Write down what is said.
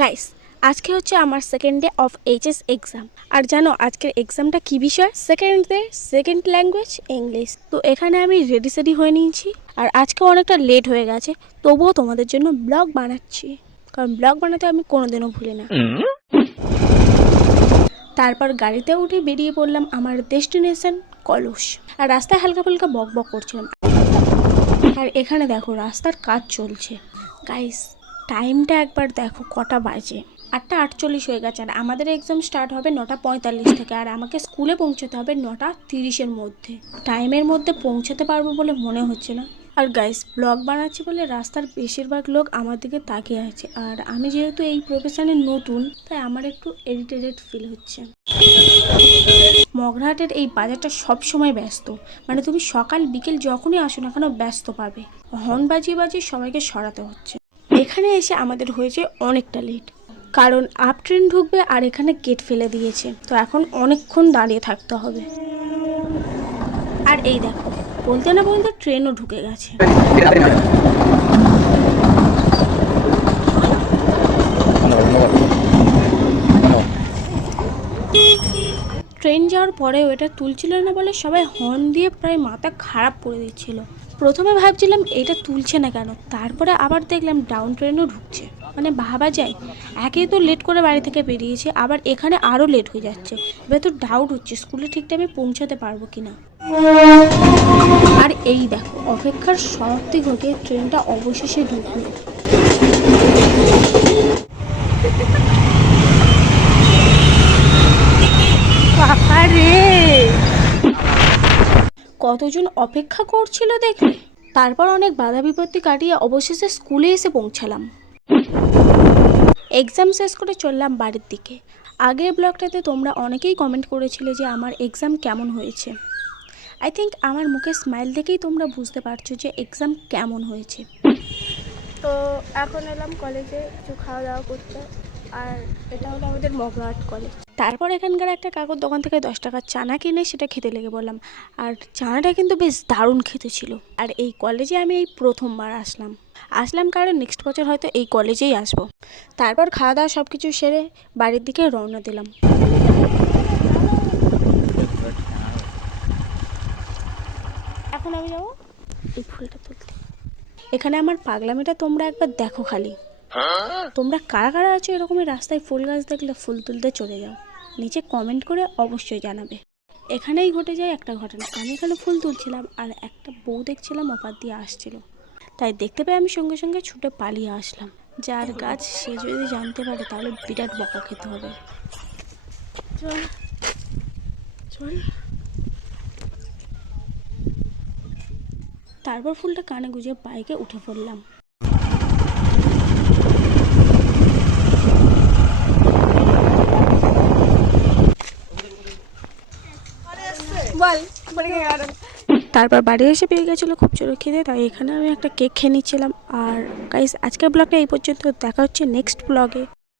Guys, আজকে হচ্ছে আমার second day of HS exam. আর জানো আজকের এক্সামটা কি বিষয়? Second language English. তো এখানে আমি রেডি হয়ে নিয়েছি, আর আজকে অনেকটা লেট হয়ে গেছে, তবুও তোমাদের জন্য ব্লগ বানাচ্ছি, কারণ ব্লগ বানাতে আমি কোনোদিনও ভুলি না। তারপর গাড়িতে উঠে বেরিয়ে পড়লাম আমার ডেস্টিনেশন কলস। আর রাস্তায় হালকা ফুলকা বক বক করছিলাম। আর এখানে দেখো রাস্তার কাজ চলছে। গাইস, টাইমটা একবার দেখো কটা বাজে, 8:48 হয়ে গেছে। আর আমাদের এক্সাম স্টার্ট হবে 9:45 থেকে, আর আমাকে স্কুলে পৌঁছতে হবে 9:30-এর মধ্যে। টাইমের মধ্যে পৌঁছাতে পারবো বলে মনে হচ্ছে না। আর গাইস, ব্লগ বানাচ্ছি বলে রাস্তার বেশিরভাগ লোক আমার দিকে তাকিয়ে আছে, আর আমি যেহেতু এই প্রফেশনে নতুন, তাই আমার একটু এরিটেটেড ফিল হচ্ছে। মগরাহাটের এই বাজারটা সব সময় ব্যস্ত, মানে তুমি সকাল বিকেল যখনই আসো না কেন ব্যস্ত পাবে। হর্ন বাজিয়ে বাজিয়ে সবাইকে সরাতে হচ্ছে। এখানে এসে আমাদের হয়েছে অনেকটা লেট, কারণ আপ ট্রেন ঢুকবে আর এখানে গেট ফেলে দিয়েছে, তো এখন অনেকক্ষণ দাঁড়িয়ে থাকতে হবে। আর এই দেখো, বলতে না বলতে ট্রেনও ঢুকে গেছে। ট্রেন যাওয়ার পরেও এটা তুলছিল না বলে সবাই হর্ন দিয়ে প্রায় মাথা খারাপ করে দিচ্ছিল। প্রথমে ভাবছিলাম এটা তুলছে না কেন, তারপরে আবার দেখলাম ডাউন ট্রেনও ঢুকছে। মানে ভাবা যায়, একেই তো লেট করে বাড়ি থেকে বেরিয়েছে, আবার এখানে আরও লেট হয়ে যাচ্ছে। এবার তো ডাউট হচ্ছে স্কুলে ঠিক টাইমে পৌঁছাতে পারবো কিনা। আর এই দেখো, অপেক্ষার সমাপ্তি ঘটে ট্রেনটা অবশেষে ঢুকলো। কতজন অপেক্ষা করছিল দেখলে। তারপর অনেক বাধা বিপত্তি কাটিয়ে অবশেষে স্কুলে এসে পৌঁছালাম। এক্সাম শেষ করে চললাম বাড়ির দিকে। আগের ব্লগটাতে তোমরা অনেকেই কমেন্ট করেছিলে যে আমার এক্সাম কেমন হয়েছে। আই থিঙ্ক আমার মুখের স্মাইল দেখেই তোমরা বুঝতে পারছো যে এক্সাম কেমন হয়েছে। তো এখন এলাম কলেজে কিছু খাওয়া দাওয়া করতে, আর এটা হলো আমাদের মগরাহাট কলেজ। তারপর এখানকার একটা কাকুর দোকান থেকে 10 টাকার চানা কিনে সেটা খেতে লেগে বললাম, আর চানাটা কিন্তু বেশ দারুণ খেতে ছিল। আর এই কলেজে আমি এই প্রথমবার আসলাম কারণ নেক্সট বছর হয়তো এই কলেজেই আসবো। তারপর খাওয়া দাওয়া সব কিছু সেরে বাড়ির দিকে রওনা দিলাম। এখন আমি যাবো এই ফুলটা তুলতে। এখানে আমার পাগলামিটা তোমরা একবার দেখো খালি। তোমরা কারা কারা আছো এরকমই রাস্তায় ফুল গাছ দেখলে ফুল তুলতে চলে যাও, নিচে কমেন্ট করে অবশ্যই জানাবে। এখানেই ঘটে যায় একটা ঘটনা। আমি এখানে ফুল তুলছিলাম আর একটা বউ দেখছিলাম ওপার দিয়ে আসছিল, তাই দেখতে পেয়ে আমি সঙ্গে সঙ্গে ছুটে পালিয়ে আসলাম। যার গাছ সে যদি জানতে পারে তাহলে বিরাট বকা খেতে হবে। তারপর ফুলটা কানে গুঁজে বাইকে উঠে পড়লাম। তারপর বাড়ি এসে পেয়ে গেছিলো খুব জোরে খিদে, তাই এখানে আমি একটা কেক খেয়ে নিচ্ছিলাম। আর গাইস, আজকের ব্লগটা এই পর্যন্ত, দেখা হচ্ছে নেক্সট ব্লগে।